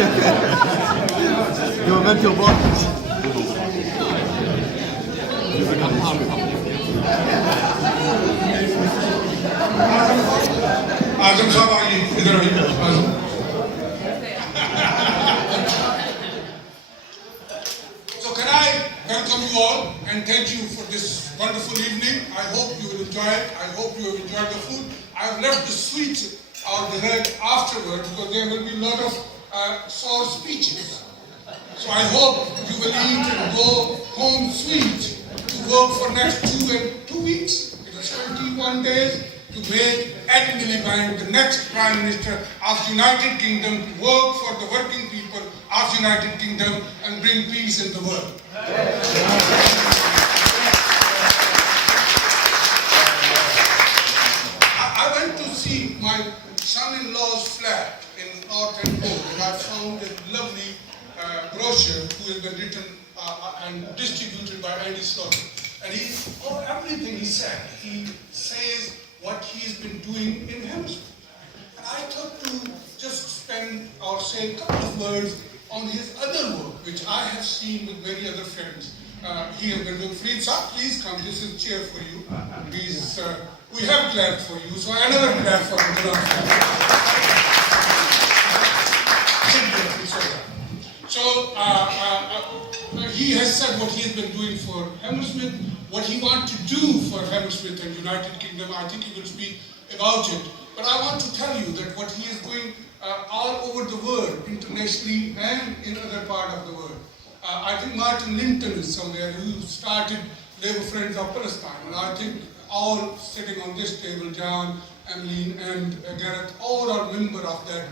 You meant your boss. आजम साहब आइए इधर आइए आजम So can I welcome you all and thank you for this wonderful evening. I hope you will enjoy it. I hope you have enjoyed the food. I have left the sweets or dessert afterward because there will be a lot of sour speeches. So I hope you will eat and go home sweet to work for next 2 weeks. It is 21 days to make Ed Miliband the next Prime Minister of the United Kingdom to work for the working people of the United Kingdom and bring peace in the world. I went to see my son-in-law's flat in North End Road and I found a lovely brochure who has been written and distributed by Andy Slaughter. And everything he said, he says what he's been doing in Hammersmith. And I thought to just spend or say a couple of words on his other work, which I have seen with many other friends. He has been doing Fleet Sir, please come, this is a chair for you. Please, we have clapped for you, so another clap for him. So he has said what he has been doing for Hammersmith, what he wants to do for Hammersmith and United Kingdom. I think he will speak about it. But I want to tell you that what he is doing all over the world, internationally and in other part of the world. I think Martin Linton is somewhere who started Labour Friends of Palestine. And I think all sitting on this table, John, Emmeline and Gareth, all are members of that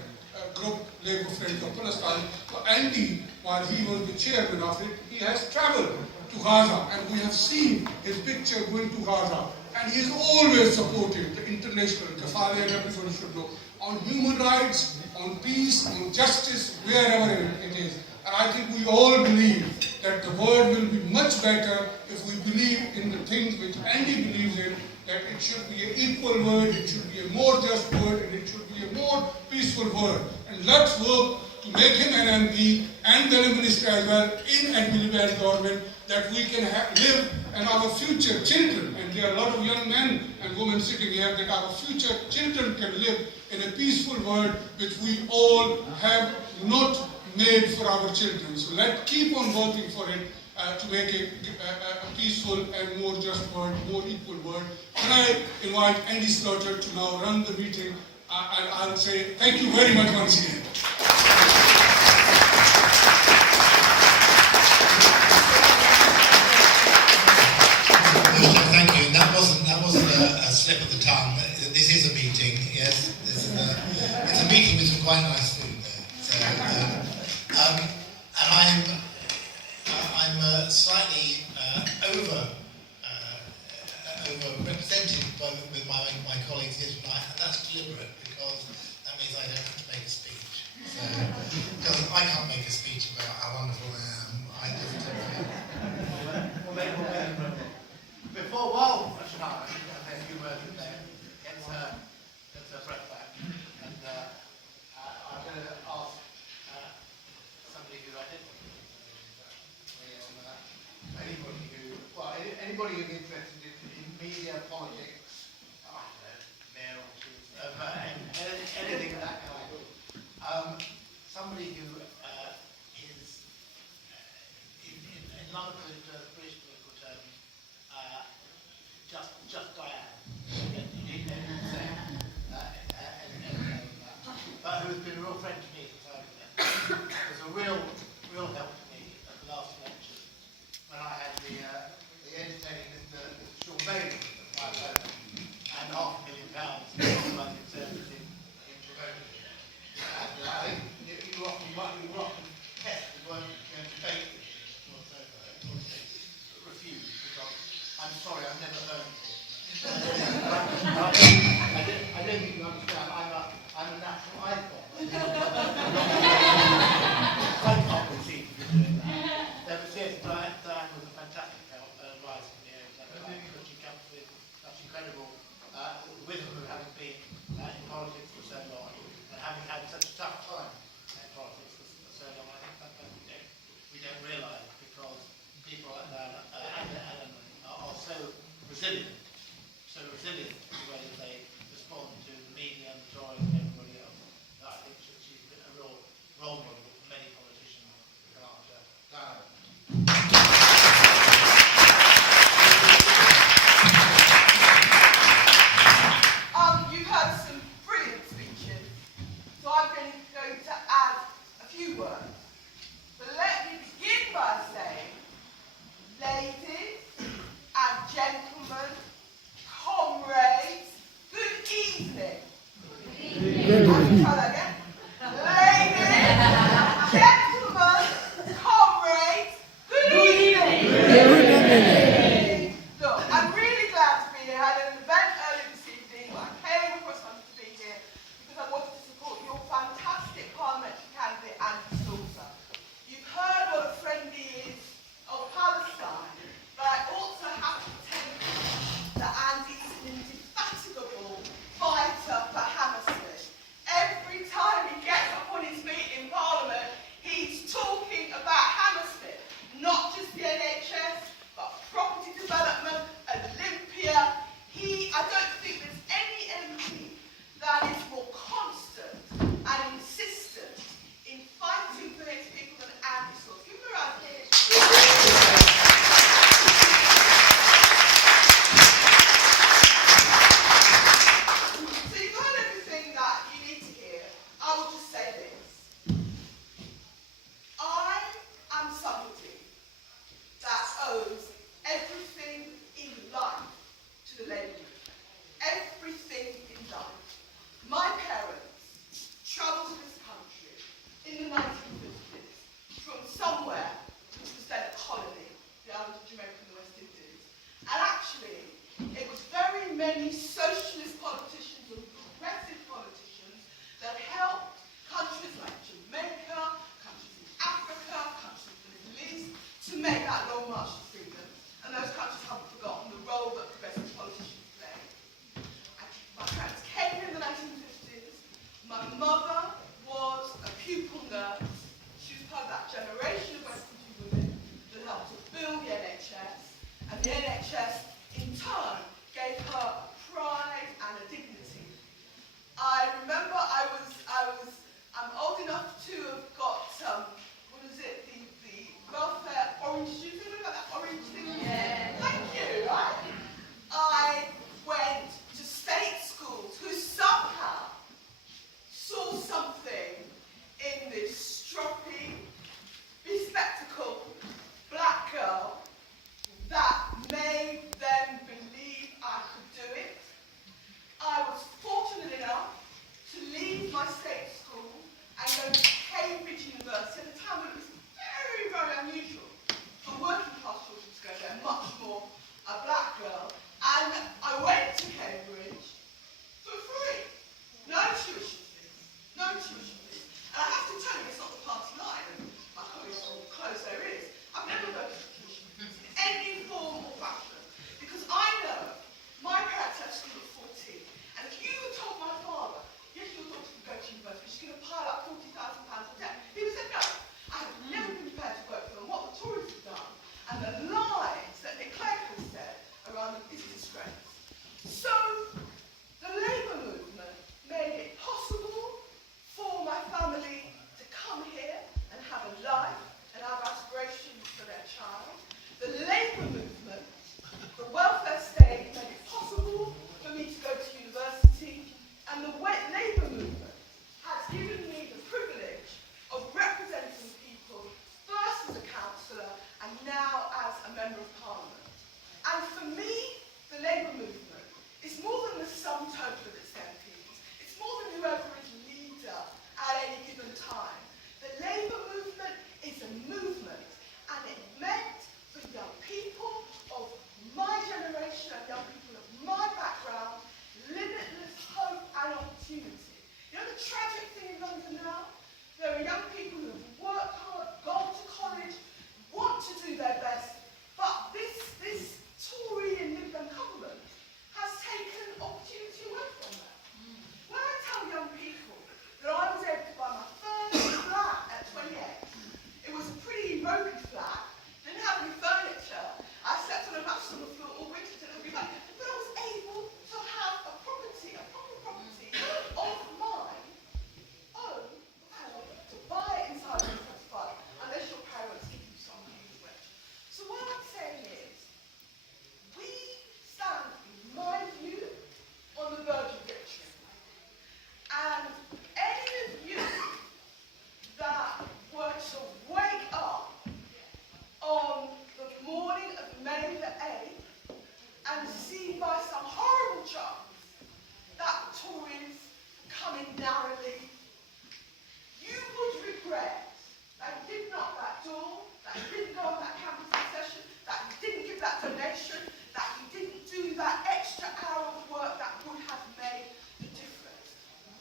group, Labour Friends of Palestine. So Andy, while he was the chairman of it, he has travelled to Gaza and we have seen his picture going to Gaza. And he has always supported the international, Kefale and everybody should know, on human rights, on peace, on justice, wherever it is. And I think we all believe that the world will be much better if we believe in the things which Andy believes in, that it should be an equal world, it should be a more just world, and it should be a more peaceful world. And let's work to make him an MP and the Minister as well in Ed Miliband government, that we can live and our future children, and there are a lot of young men and women sitting here, that our future children can live in a peaceful world which we all have not made for our children. So let's keep on working for it to make it a peaceful and more just world, more equal world. And I invite Andy Slaughter to now run the meeting and I'll say thank you very much once again. Thank you. That wasn't a slip of the tongue. This is a meeting. Yes, it's a meeting with some quite nice food there. So, and I'm slightly overrepresented with my colleagues here tonight, and that's deliberate because that means I don't have to make a speech. So, because I can't make a speech about how wonderful I am, I just Before, I should say a few words in there. It's a breath back. And I'm going to ask somebody who anybody who's interested in media, politics, I don't know, mayor or two, anything of that kind. Somebody who is in London, British political terms, just Diane. You need to say but who has been a real friend to me since I was there. Was a real help to me at the last election when I had the entertaining Mr. Sean Bailey at my home and £500,000 like Conservative in promoting it. And I think you were often kept with one debate or so. part of that generation of West Country women that helped to build the NHS, and the NHS in turn gave her a pride and a dignity. I remember I'm old enough to have got what is it, the welfare orange juice. Remember that orange thing? Yeah. Thank you, right? I went to state schools who somehow saw something in this stroppy, bespectacled black girl that made them believe I could do it. I was fortunate enough to leave my state school and go to Cambridge University at a time when it was very, very unusual for working class children to go there, much more a black girl. And I went to Cambridge for free. No tuition fees. No tuition fees. And I have to tell you, it's not the party line, and my colleagues will close their ears. I've never go to tuition fees in any form or fashion, because I know my parents left school at 14, and if you had told my father, yes, your daughter can go to university, she's going to pile up £40,000 of debt, he would say no. I have never been prepared to work for them. What the Tories have done, and the lies that Nick Clegg has said around them is a disgrace. So, the Labour movement made it possible for my family to come here and have a life and have aspirations for their child. The Labour movement, the welfare state, made it possible for me to go to university, and the Labour movement has given me the privilege of representing people, first as a councillor and now as a Member of Parliament. And for me, the Labour movement is more than the sum total of its MPs. It's more than whoever is leader at any given time. The Labour movement is a movement, and it meant for young people of my generation and young people of my background limitless hope and opportunity. You know the tragic thing in London now? There are young people who have worked hard, gone to college, want to do their best, but this Tory and Lib Dem government has taken opportunity away from them. When I tell young people that I was able to buy my first flat at 28, it was a pretty ropey flat, didn't have any furniture, I slept on a mattress on the floor all winter, didn't have any money, but I was able to have a property, a proper property of mine, own, to buy it inside of 25, unless your parents give you some huge wage. So what I'm saying is, we stand, in my view, on the verge of victory. And any of you that were to wake up on the morning of May the 8th and see by some horrible chance that Tories coming narrowly, you would regret that you did knock that door, that you didn't go on that campus session, that you didn't give that donation, that you didn't do that extra hour of work that would have made the difference.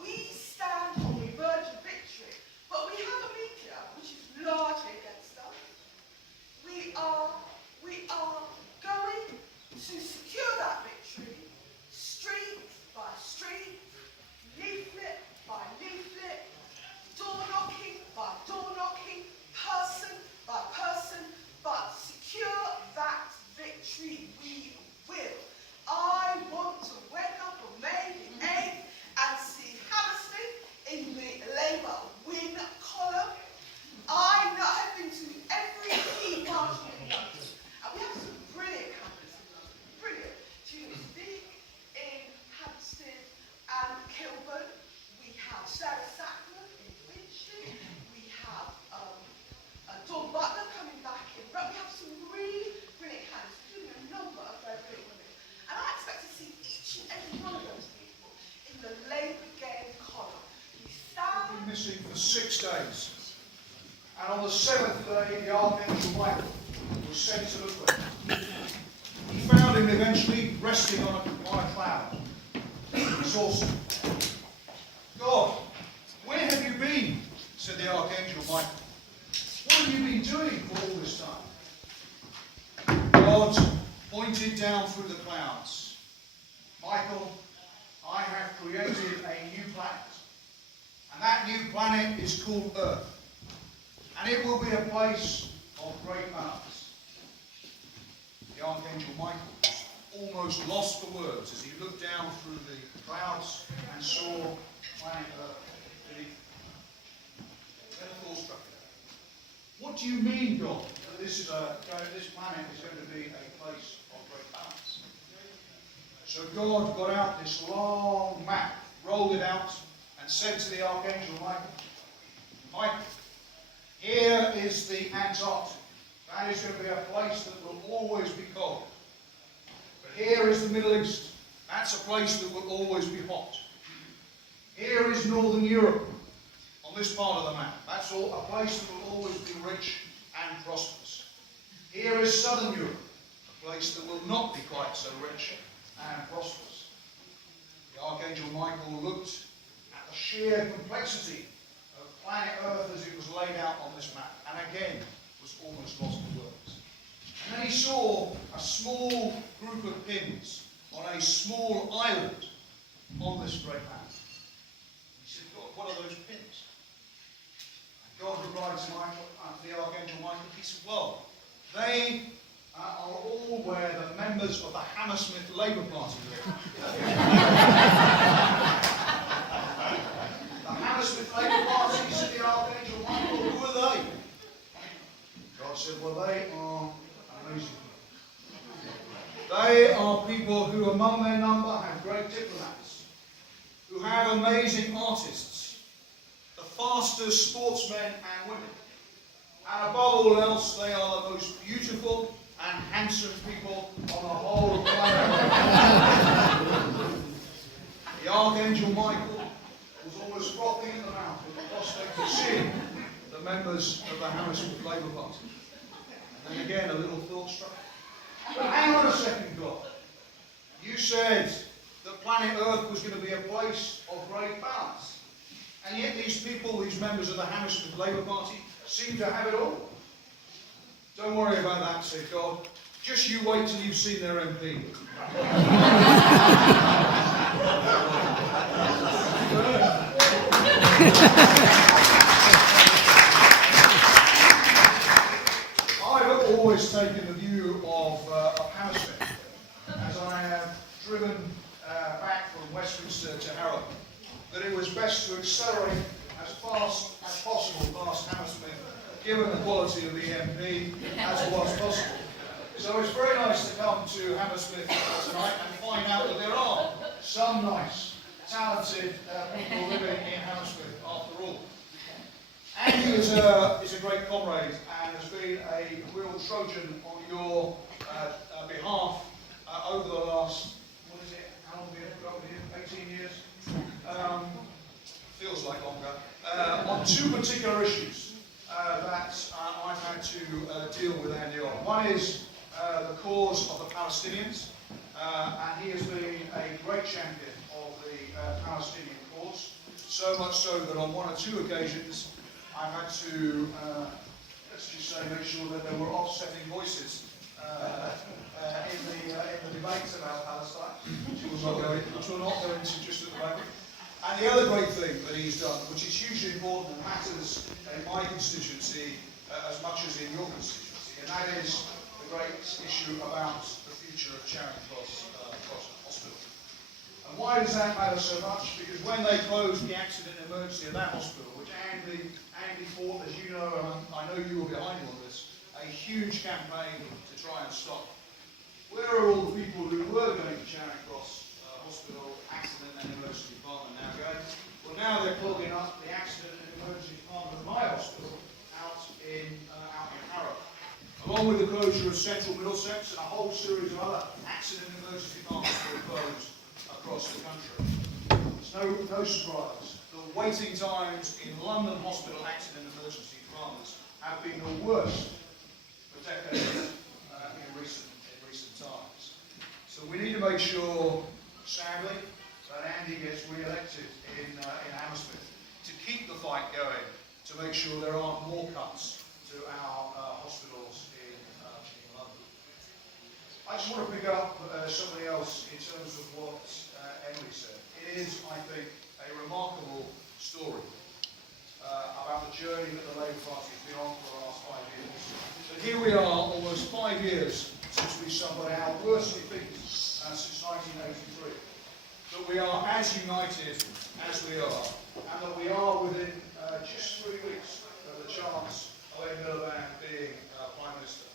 We stand on the verge of victory, but we have a media which is largely against us. We are going to secure that victory street by street, leaflet by leaflet, door knocking by door knocking, person by person, but secure that victory we will. I want to wake up on May the 8th and see Hammersmith in the Labour win column. I have been to every key march in London, and we have some brilliant candidates in London, brilliant. Julie Speak in Hampstead and Kilburn. We have Sarah Sackler in Finchley. We have Dawn Butler coming back in. But we have some really brilliant candidates, including a number of very brilliant women. And I expect to see each and every one of those people in the Labour game column. We stand. Been missing for 6 days. And on the 7th day, the Archangel Michael was sent to the throne. He found him eventually resting on a cloud, exhausted. God, where have you been? Said the Archangel Michael. What have you been doing for all this time? God pointed down through the clouds. Michael, I have created a new planet. And that new planet is called Earth. and it will be a place of great balance. The Archangel Michael almost lost for words as he looked down through the clouds and saw planet Earth beneath him. Then a thought struck him. What do you mean, God, that this planet is going to be a place of great balance? So God got out this long map, rolled it out, and said to the Archangel Michael, Michael, here is the Antarctic. That is going to be a place that will always be cold. But here is the Middle East. That's a place that will always be hot. Here is Northern Europe, on this part of the map. That's a place that will always be rich and prosperous. Here is Southern Europe, a place that will not be quite so rich and prosperous. The Archangel Michael looked at the sheer complexity of planet Earth as it was laid out on this map, and again was almost lost for words. And then he saw a small group of pins on a small island on this great map. He said, God, what are those pins? And God replied to the Archangel Michael, he said, well, they are all where the members of the Hammersmith Labour Party live. The Hammersmith Labour Party, said the Archangel Michael, who are they? God said, well, they are amazing people. They are people who among their number have great diplomats, who have amazing artists, the fastest sportsmen and women, and above all else, they are the most beautiful and handsome people on the whole planet. The Archangel Michael was almost frothing in the mouth with the prospect of seeing the members of the Hammersmith Labour Party. And then again, a little thought struck him. But hang on a second, God. You said that planet Earth was going to be a place of great balance. And yet these people, these members of the Hammersmith Labour Party, seem to have it all. Don't worry about that, said God. Just you wait till you've seen their MP. I've always taken the view of Hammersmith, as I have driven back from Westminster to Harrow, that it was best to accelerate as fast as possible past Hammersmith, given the quality of the MP, as was possible. So it's very nice to come to Hammersmith tonight and find out that there are some nice, talented people living in Hammersmith after all. Andy is a great comrade and has been a real Trojan on your behalf over the last, what is it, how long have you been here? 18 years? Feels like longer. On two particular issues that I've had to deal with Andy on. One is the cause of the Palestinians, and he has been a great champion of the Palestinian cause, so much so that on one or two occasions I've had to, let's just say, make sure that there were offsetting voices in the debates about Palestine, which we'll not go into just at the moment. And the other great thing that he's done, which is hugely important and matters in my constituency as much as in your constituency, and that is the great issue about the future of Charing Cross Hospital. And why does that matter so much? Because when they closed the accident and emergency of that hospital, which Andy fought, as you know, and I know you were behind all this, a huge campaign to try and stop. Where are all the people who were going to Charing Cross Hospital Accident and Emergency Department now going? Well, now they're clogging up the Accident and Emergency Department of my hospital out in Harrow. Along with the closure of Central Middlesex and a whole series of other accident and emergency departments that were closed across the country. It's no surprise. The waiting times in London hospital accident and emergency departments have been the worst for decades in recent times. So we need to make sure, sadly, that Andy gets re-elected in Hammersmith to keep the fight going, to make sure there aren't more cuts to our hospitals in London. I just want to pick up something else in terms of what Emily said. It is, I think, a remarkable story. about the journey that the Labour Party has been on for the last 5 years. But here we are, almost 5 years since we suffered our worst defeat since 1983. That we are as united as we are, and that we are within just 3 weeks of the chance of Ed Miliband being Prime Minister.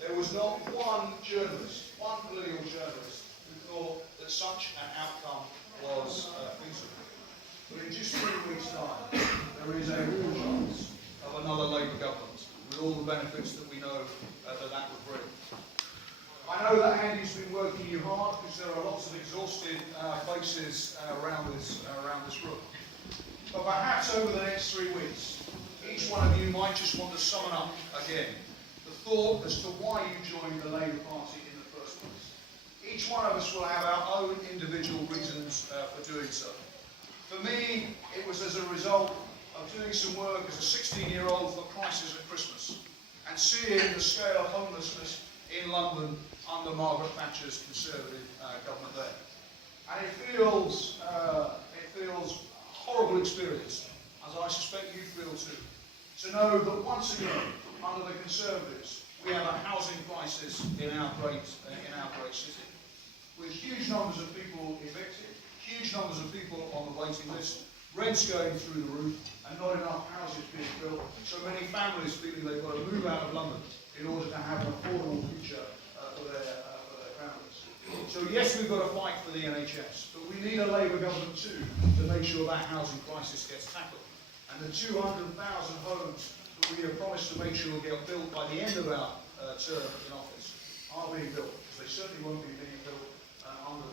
There was not one journalist, one political journalist, who thought that such an outcome was feasible. But in just 3 weeks' time, there is a real chance of another Labour government, with all the benefits that we know that would bring. I know that Andy's been working you hard, because there are lots of exhausted faces around this room. But perhaps over the next 3 weeks, each one of you might just want to summon up again the thought as to why you joined the Labour Party in the first place. Each one of us will have our own individual reasons for doing so. For me, it was as a result of doing some work as a 16-year-old for Crisis at Christmas and seeing the scale of homelessness in London under Margaret Thatcher's Conservative government there. And it feels a horrible experience, as I suspect you feel too, to know that once again, under the Conservatives, we have a housing crisis in our great city, with huge numbers of people evicted, huge numbers of people on the waiting list, rents going through the roof, and not enough houses being built, so many families feeling they've got to move out of London in order to have an affordable future for their families. So yes, we've got to fight for the NHS, but we need a Labour government too to make sure that housing crisis gets tackled. And the 200,000 homes that we have promised to make sure get built by the end of our term in office are being built, because they certainly won't be being built under a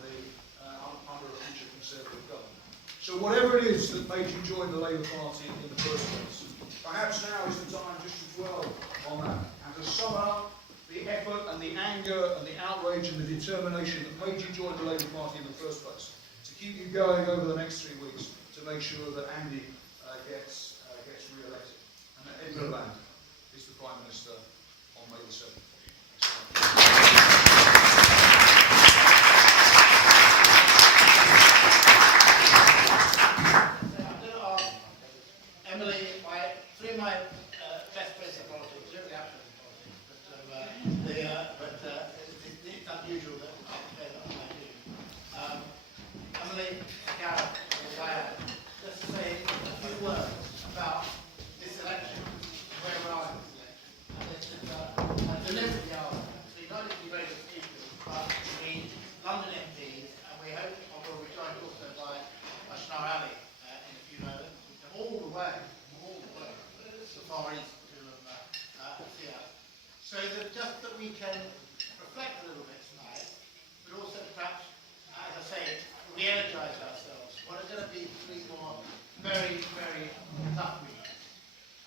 future Conservative government. So whatever it is that made you join the Labour Party in the first place, perhaps now is the time just to dwell on that and to sum up the effort and the anger and the outrage and the determination that made you join the Labour Party in the first place, to keep you going over the next 3 weeks to make sure that Andy gets re-elected and that Ed Miliband is the Prime Minister on May the 7th. Emily, through my best place in politics, really happens in politics, but it's unusual that I say that I do. Emily, Gareth, and Diane, just to say a few words about this election, where we are in this election. And this is a deliberately are. So you're not only very speakers, but we London MPs, and we hope, and we'll be joined also by Ashnar Ali in a few moments, all the way to the Far East to see us. So that just that we can reflect a little bit tonight, but also perhaps, as I say, re-energise ourselves. What are going to be 3 more very, very tough weeks.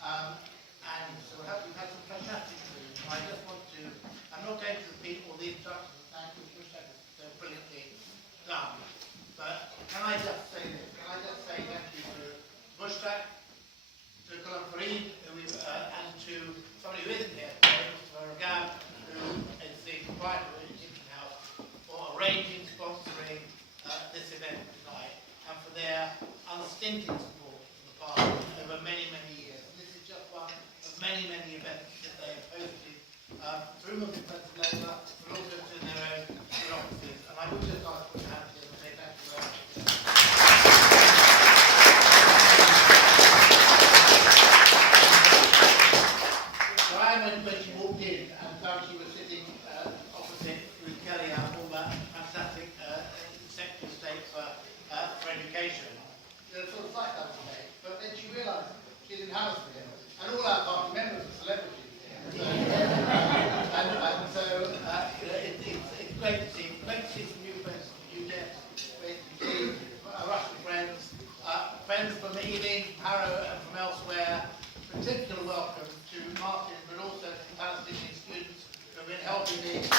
And so we've had some fantastic news. I just want to, I'm not going to repeat all the instructions and thank you, which are so brilliantly done. But can I just say this? Can I just say thank you to Mushtaq, to Colin Fareed, and to somebody who isn't here today, Mr. Ragab, who is the proprietor of the Egyptian House, for arranging, sponsoring this event tonight, and for their unstinted support for the party over many, many years. This is just one of many, many events that they have hosted through Multi-Party Labour, but also through their own offices. And I would just ask for your hands together and say thank you very much. When she walked in and found she was sitting opposite Ruth Kelly, our former fantastic Secretary of State for Education, there was sort of sight out today. But then she realised she's in Hammersmith, and all our party members are celebrities. And so it's great to see. Great to see some new faces, new guests. Great to see Russian friends, friends from the evening, Harrow, and from elsewhere. Particular welcome to Martin, but also to Palestinian students who have been helping me. Of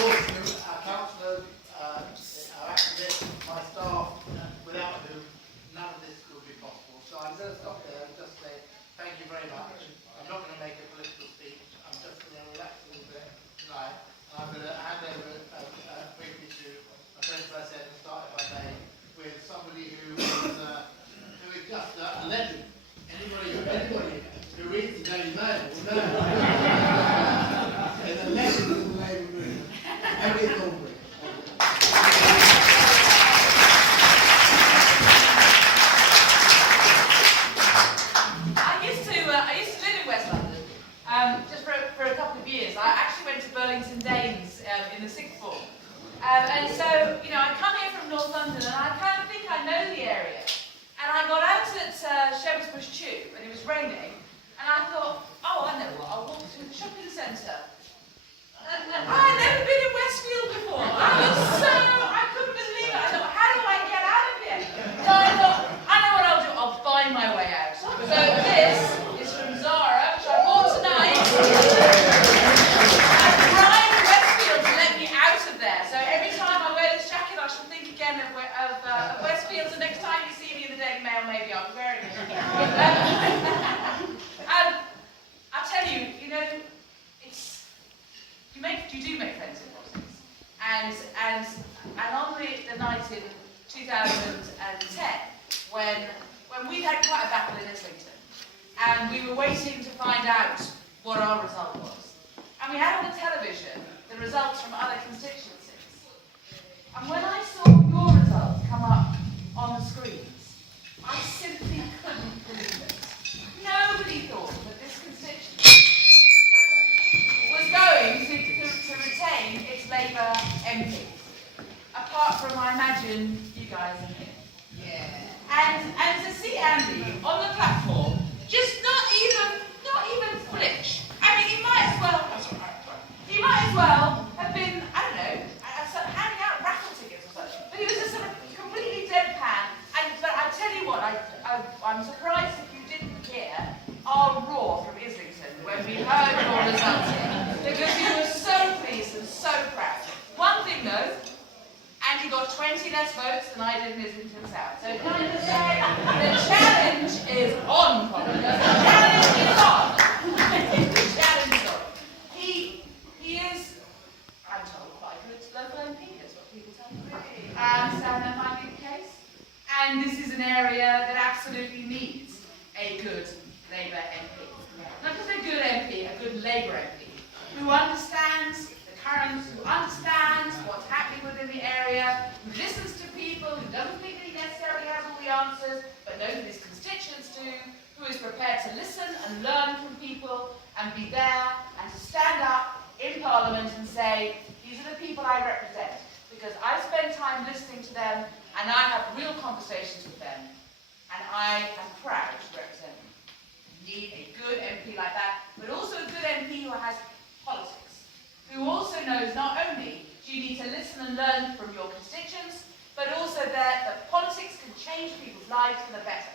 course, our councillors, our activists, my staff, without whom none of this would be possible. So I'm going to stop there and just say thank you very much. I'm not going to make a political speech. I'm just going to relax a little bit tonight. And I'm going to hand over briefly to my friend President and start who is just a legend. Anybody who reads the Daily Mail will know. There's a legend in the Labour movement. Henry Thornbury. I used to live in West London, just for a couple of years. I actually went to Burlington Danes in the sixth form. And so, you know, I come here from North London and I kind of think I know the area. And I got out at Shepherd's Bush Tube and it was raining. And I thought, oh, I know what, I'll walk to the shopping centre. I'd never been in Westfield before. I couldn't believe it. I thought, how do I get out of here? So I thought, I know what I'll do, I'll find my way out. So this is from Zara, which I bought tonight. And Brian Westfield let me out of there. So every time I wear this jacket, I shall think again of Westfield. So next time you see me in the Daily Mail, maybe I'll be wearing it. And I'll tell you, you know, you do make friends in politics. And on the night in 2010, when we'd had quite a battle in Islington, and we were waiting to find out what our result was. And we had on the television the results from other constituencies. And when I saw your results come up on the screens, I simply couldn't believe it. Nobody thought that this constituency was going to retain its Labour MPs, apart from, I imagine, you guys in here. Yeah. And to see Andy on the platform, just not even flinch. I mean, he might as well have been, I don't know, handing out raffle tickets or something. But he was just sort of completely deadpan. But I tell you what, I'm surprised if you didn't hear our roar from Islington when we heard your results here, because we were so pleased and so proud. One thing though, Andy got 20 less votes than I did in Islington South. So can I just say, the challenge is on, Colin. The challenge is on. The challenge is on. He is, I'm told, quite a good local MP, that's what people tell me. And that might be the case. And this is an area that absolutely needs a good Labour MP. Not just a good MP, a good Labour MP, who understands the currents, who understands what's happening within the area, who listens to people, who doesn't think that he necessarily has all the answers, but knows that his constituents do, who is prepared to listen and learn from people and be there and to stand up in Parliament and say, these are the people I represent. Because I spend time listening to them and I have real conversations with them. And I am proud to represent them. You need a good MP like that, but also a good MP who has politics. Who also knows not only do you need to listen and learn from your constituents, but also that politics can change people's lives for the better.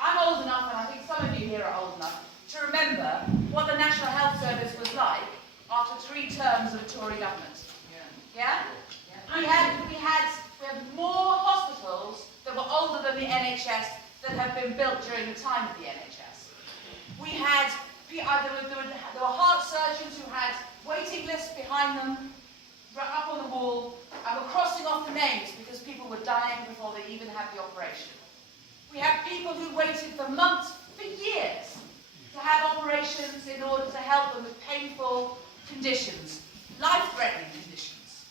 I'm old enough, and I think some of you here are old enough, to remember what the National Health Service was like after 3 terms of a Tory government. Yeah? We had more hospitals that were older than the NHS that have been built during the time of the NHS. We had, there were heart surgeons who had waiting lists behind them, up on the wall, and were crossing off the names because people were dying before they even had the operation. We had people who waited for months, for years, to have operations in order to help them with painful conditions, life-threatening conditions.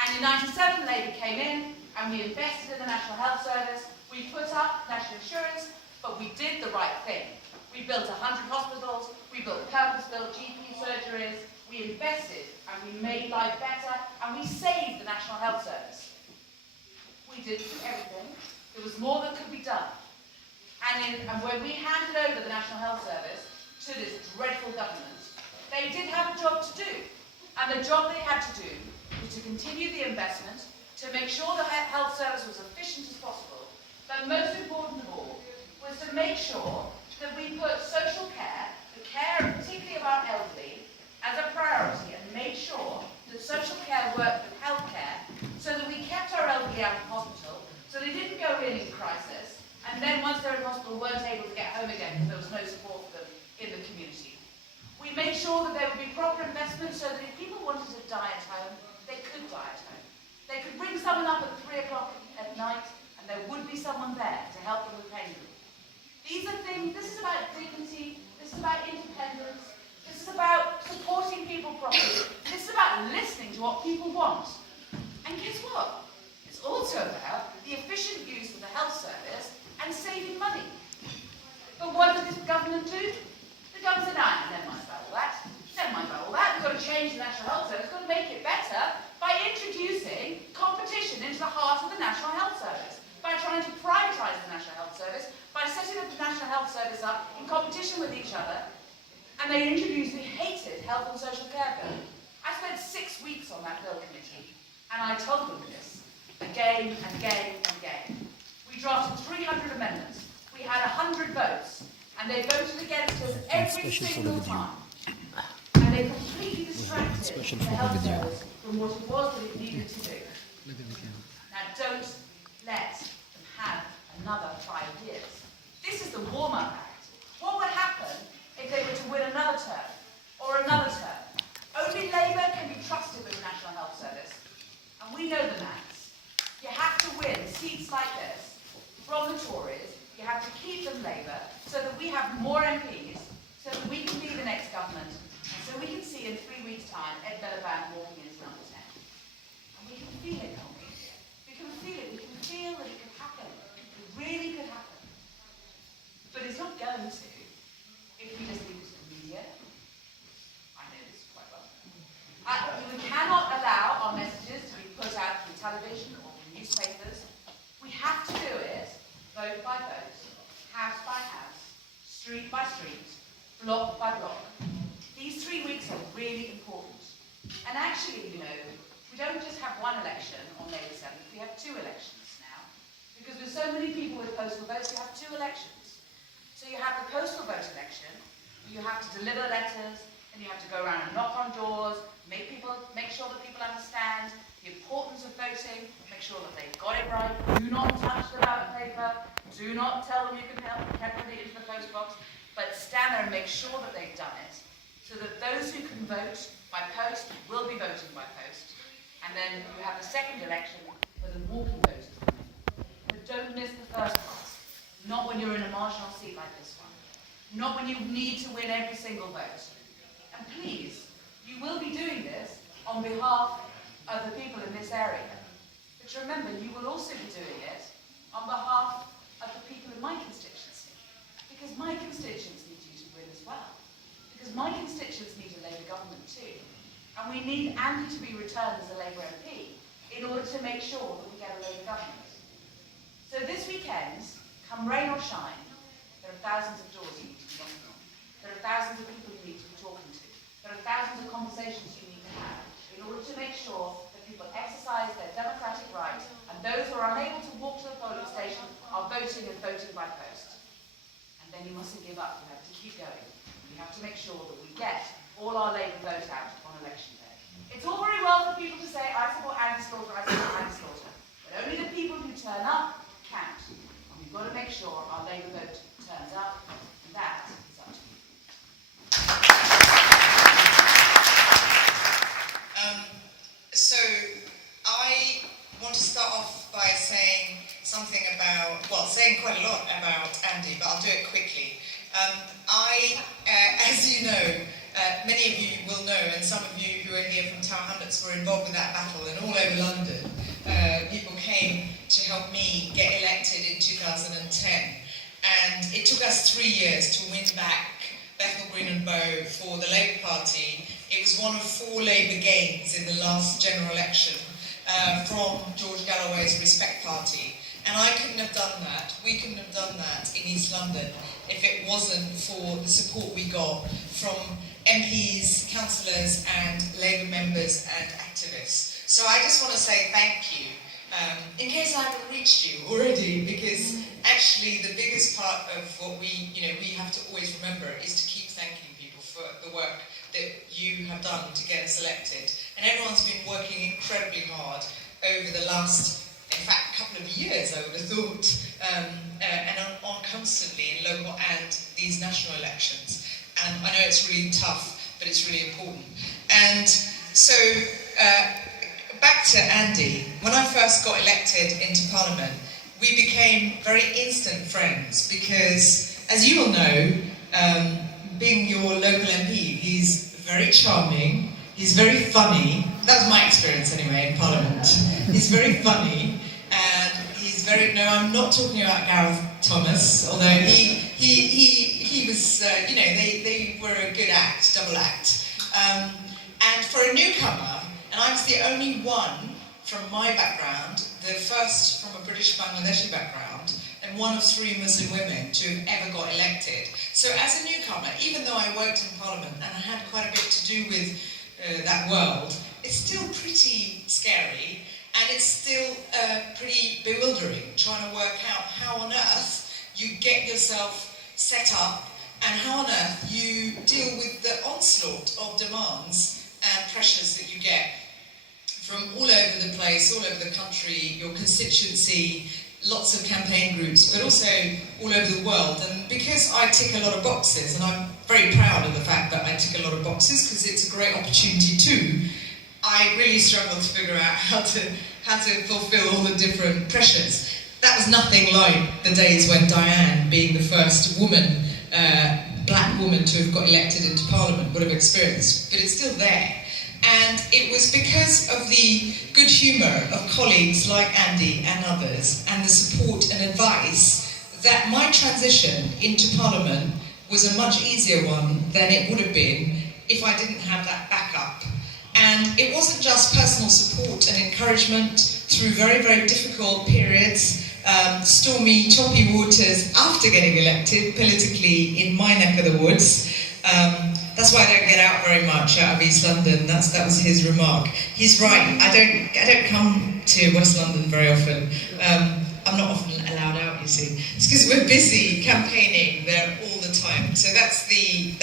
And in '97, Labour came in and we invested in the National Health Service. We put up national insurance, but we did the right thing. We built 100 hospitals, we built purpose-built GP surgeries, we invested and we made life better and we saved the National Health Service. We didn't do everything. There was more that could be done. And when we handed over the National Health Service to this dreadful government, they did have a job to do. And the job they had to do was to continue the investment, to make sure the health service was efficient as possible, but most important of all, was to make sure that we put social care, the care particularly of our elderly, as a priority and made sure that social care worked with health care so that we kept our elderly out of hospital, so they didn't go in crisis, and then once they're in hospital weren't able to get home again because there was no support for them in the community. We made sure that there would be proper investment so that if people wanted to die at home, they could die at home. They could bring someone up at 3 o'clock at night and and there would be someone there to help them with payment. These are things, this is about dignity, this is about independence, this is about supporting people properly, this is about listening to what people want. And guess what? It's also about the efficient use of the health service and saving money. But what does this government do? The government said, no, never mind about all that. Never mind about all that. We've got to change the National Health Service. We've got to make it better by introducing competition into the heart of the National Health Service, by trying to privatise the National Health Service, by setting up the National Health Service up in competition with each other. And they introduced the hated Health and Social Care Bill. I spent 6 weeks on that bill committee, and I told them this again and again and again. We drafted 300 amendments. We had 100 votes, and they voted against us every single time. And they completely distracted the health service from what it was that it needed to do. Now, don't let them have another 5 years. This is the warm-up act. What would happen if they were to win another term or another term? Only Labour can be trusted with the National Health Service, and we know the maths. You have to win seats like this from the Tories. You have to keep them Labour so that we have more MPs, so that we can be the next government, and so we can see in 3 weeks' time Ed Miliband walking into number 10. And we can feel it, can't we? We can feel it. We can feel that it could happen. It really could happen. But it's not going to if we just leave it to the media. I know this quite well. We cannot allow our messages to be put out through television or through newspapers. We have to do it vote by vote, house by house, street by street, block by block. These 3 weeks are really important. And actually, you know, we don't just have one election on May the 7th, we have 2 elections now. Because with so many people with postal votes, you have 2 elections. So you have the postal vote election, where you have to deliver letters, and you have to go around and knock on doors, make sure that people understand the importance of voting, make sure that they've got it right. Do not touch the ballot paper. Do not tell them you can put it into the post box, but stand there and make sure that they've done it, so that those who can vote by post will be voting by post. And then you have the second election for the walking voters. But don't miss the first part. Not when you're in a marginal seat like this one. Not when you need to win every single vote. And please, you will be doing this on behalf of the people in this area. But remember, you will also be doing it on behalf of the people in my constituency. Because my constituents need you to win as well. Because my constituents need a Labour government too. And we need Andy to be returned as a Labour MP in order to make sure that we get a Labour government. So this weekend, come rain or shine, there are thousands of doors you need to be knocking on. There are thousands of people you need to be talking to. There are thousands of conversations you need to have in order to make sure that people exercise their democratic right, and those who are unable to walk to the polling station are voting and voting by post. And then you mustn't give up. You have to keep going. We have to make sure that we get all our Labour vote out on election day. It's all very well for people to say, I support Andy Slaughter, I support Andy Slaughter. But only the people who turn up count. And we've got to make sure our Labour vote turns up, and that is up to you. So I want to start off by saying something about, well, saying quite a lot about Andy, but I'll do it quickly. As you know, many of you will know, and some of you who are here from Tower Hamlets were involved with that battle, and all over London, people came to help me get elected in 2010. And it took us 3 years to win back Bethnal Green and Bow for the Labour Party. It was one of 4 Labour gains in the last general election from George Galloway's Respect Party. And I couldn't have done that, we couldn't have done that in East London if it wasn't for the support we got from MPs, councillors and Labour members and activists. So I just want to say thank you, in case I haven't reached you already, because actually the biggest part of what we have to always remember is to keep thanking people for the work that you have done to get us elected. And everyone's been working incredibly hard over the last, in fact, couple of years, I would have thought, and on constantly in local and these national elections. And I know it's really tough, but it's really important. And so, back to Andy. When I first got elected into Parliament, we became very instant friends because, as you all know, being your local MP, he's very charming, he's very funny. That was my experience anyway in Parliament. He's very funny, and he's very, no, I'm not talking about Gareth Thomas, although he was, you know, they were a good act, double act. And for a newcomer, and I was the only one from my background, the first from a British Bangladeshi background, and one of 3 Muslim women to have ever got elected. So as a newcomer, even though I worked in Parliament and I had quite a bit to do with that world, it's still pretty scary, and it's still pretty bewildering, trying to work out how on earth you get yourself set up and how on earth you deal with the onslaught of demands and pressures that you get from all over the place, all over the country, your constituency, lots of campaign groups, but also all over the world. And because I tick a lot of boxes, and I'm very proud of the fact that I tick a lot of boxes because it's a great opportunity too, I really struggled to figure out how to fulfill all the different pressures. That was nothing like the days when Diane, being the first woman, black woman to have got elected into Parliament, would have experienced, but it's still there. And it was because of the good humour of colleagues like Andy and others, and the support and advice, that my transition into Parliament was a much easier one than it would have been if I didn't have that backup. And it wasn't just personal support and encouragement through very, very difficult periods, stormy, choppy waters after getting elected politically in my neck of the woods. That's why I don't get out very much out of East London. That was his remark. He's right. I don't come to West London very often. I'm not often allowed out, you see. It's because we're busy campaigning there all the time. So that's the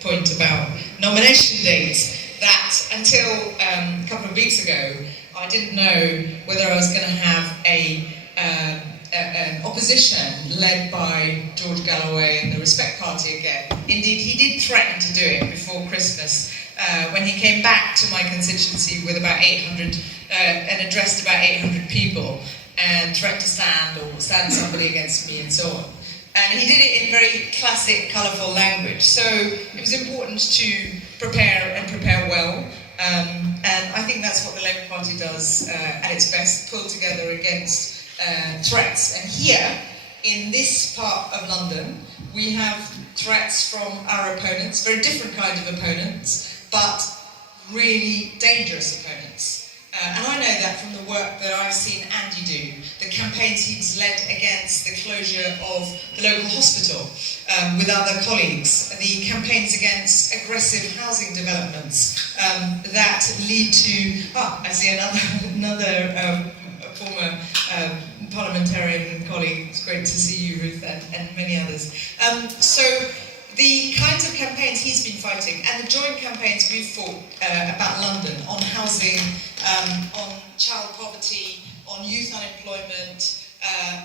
point about nomination dates. That until a couple of weeks ago, I didn't know whether I was going to have an opposition led by George Galloway and the Respect Party again. Indeed, he did threaten to do it before Christmas when he came back to my constituency with about 800 and addressed about 800 people and threatened to stand somebody against me and so on. And he did it in very classic, colourful language. So it was important to prepare well. And I think that's what the Labour Party does at its best, pull together against threats. And here, in this part of London, we have threats from our opponents, very different kinds of opponents, but really dangerous opponents. And I know that from the work that I've seen Andy do, the campaigns he's led against the closure of the local hospital with other colleagues, the campaigns against aggressive housing developments that lead to, I see another former parliamentarian colleague. It's great to see you, Ruth, and many others. So the kinds of campaigns he's been fighting, and the joint campaigns we've fought about London, on housing, on child poverty, on youth unemployment,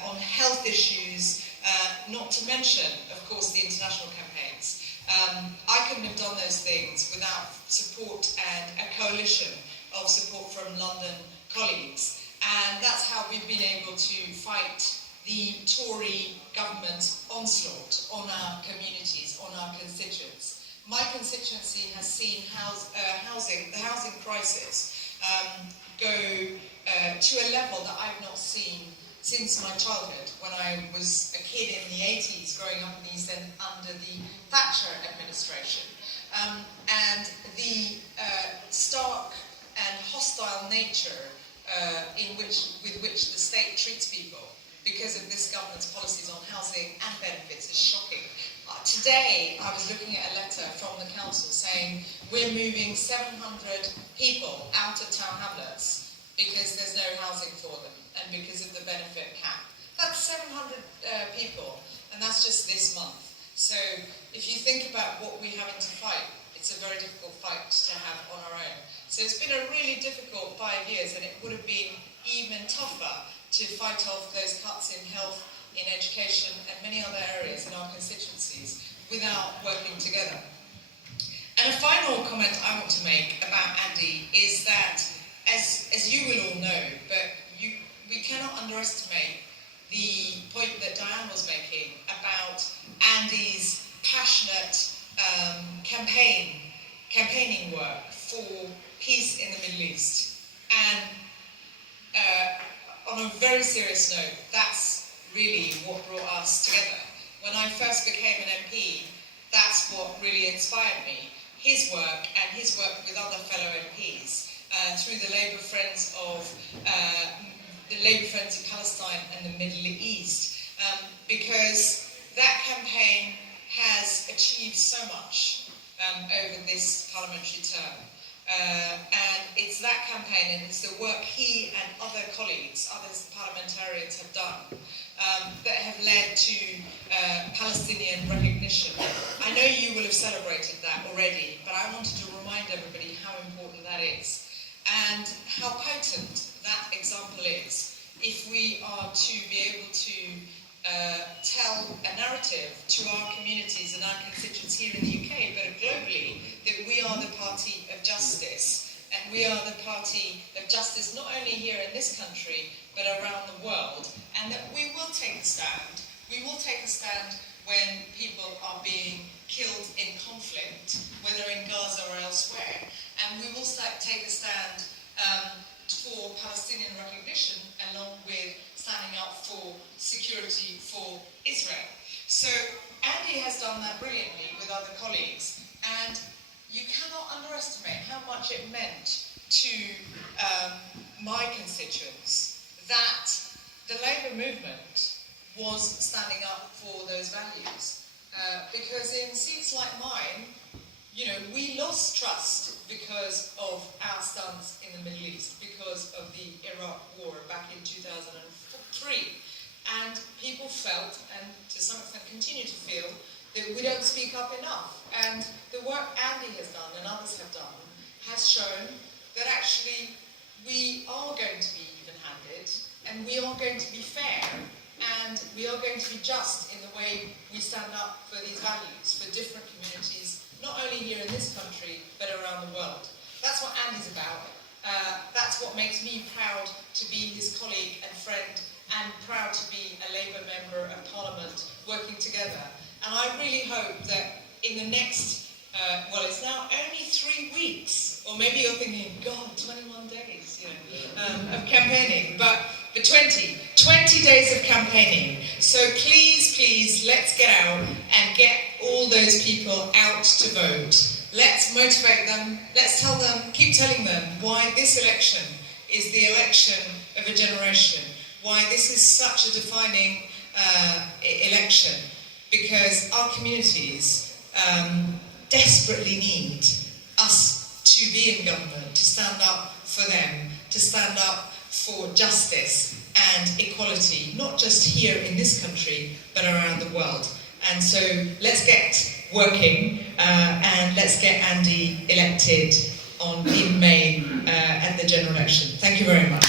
on health issues, not to mention, of course, the international campaigns. I couldn't have done those things without support and a coalition of support from London colleagues. And that's how we've been able to fight the Tory government onslaught on our communities, on our constituents. My constituency has seen the housing crisis go to a level that I've not seen since my childhood, when I was a kid in the 80s, growing up in the East End under the Thatcher administration. And the stark and hostile nature with which the state treats people because of this government's policies on housing and benefits is shocking. Today, I was looking at a letter from the council saying we're moving 700 people out of town hamlets because there's no housing for them and because of the benefit cap. That's 700 people, and that's just this month. So if you think about what we're having to fight, it's a very difficult fight to have on our own. So it's been a really difficult 5 years, and it would have been even tougher to fight off those cuts in health, in education, and many other areas in our constituencies without working together. And a final comment I want to make about Andy is that, as you will all know, but we cannot underestimate the point that Diane was making about Andy's passionate campaigning work for peace in the Middle East. And on a very serious note, that's really what brought us together. When I first became an MP, that's what really inspired me. His work and his work with other fellow MPs through the Labour Friends in Palestine and the Middle East, because that campaign has achieved so much over this parliamentary term. And it's that campaign and it's the work he and other colleagues, other parliamentarians have done that have led to Palestinian recognition. I know you will have celebrated that already, but I wanted to remind everybody how important that is and how potent that example is if we are to be able to tell a narrative to our communities and our constituents here in the UK, but globally, that we are the party of justice, and we are the party of justice not only here in this country, but around the world, and that we will take a stand. We will take a stand when people are being killed in conflict, whether in Gaza or elsewhere, and we will take a stand for Palestinian recognition, along with standing up for security for Israel. So Andy has done that brilliantly with other colleagues, and you cannot underestimate how much it meant to my constituents that the Labour movement was standing up for those values. Because in seats like mine, you know, we lost trust because of our stance in the Middle East, because of the Iraq war back in 2003. And people felt, and to some extent continue to feel, that we don't speak up enough. And the work Andy has done and others have done has shown that actually we are going to be even-handed, and we are going to be fair, and we are going to be just in the way we stand up for these values for different communities, not only here in this country, but around the world. That's what Andy's about. That's what makes me proud to be his colleague and friend, and proud to be a Labour member of Parliament working together. And I really hope that in the next, well, it's now only 3 weeks, or maybe you're thinking, God, 21 days, you know, of campaigning, but 20 days of campaigning. So please, let's get out and get all those people out to vote. Let's motivate them, let's tell them, keep telling them why this election is the election of a generation, why this is such a defining election, because our communities desperately need us to be in government, to stand up for them, to stand up for justice and equality, not just here in this country, but around the world. And so let's get working and let's get Andy elected in May at the general election. Thank you very much.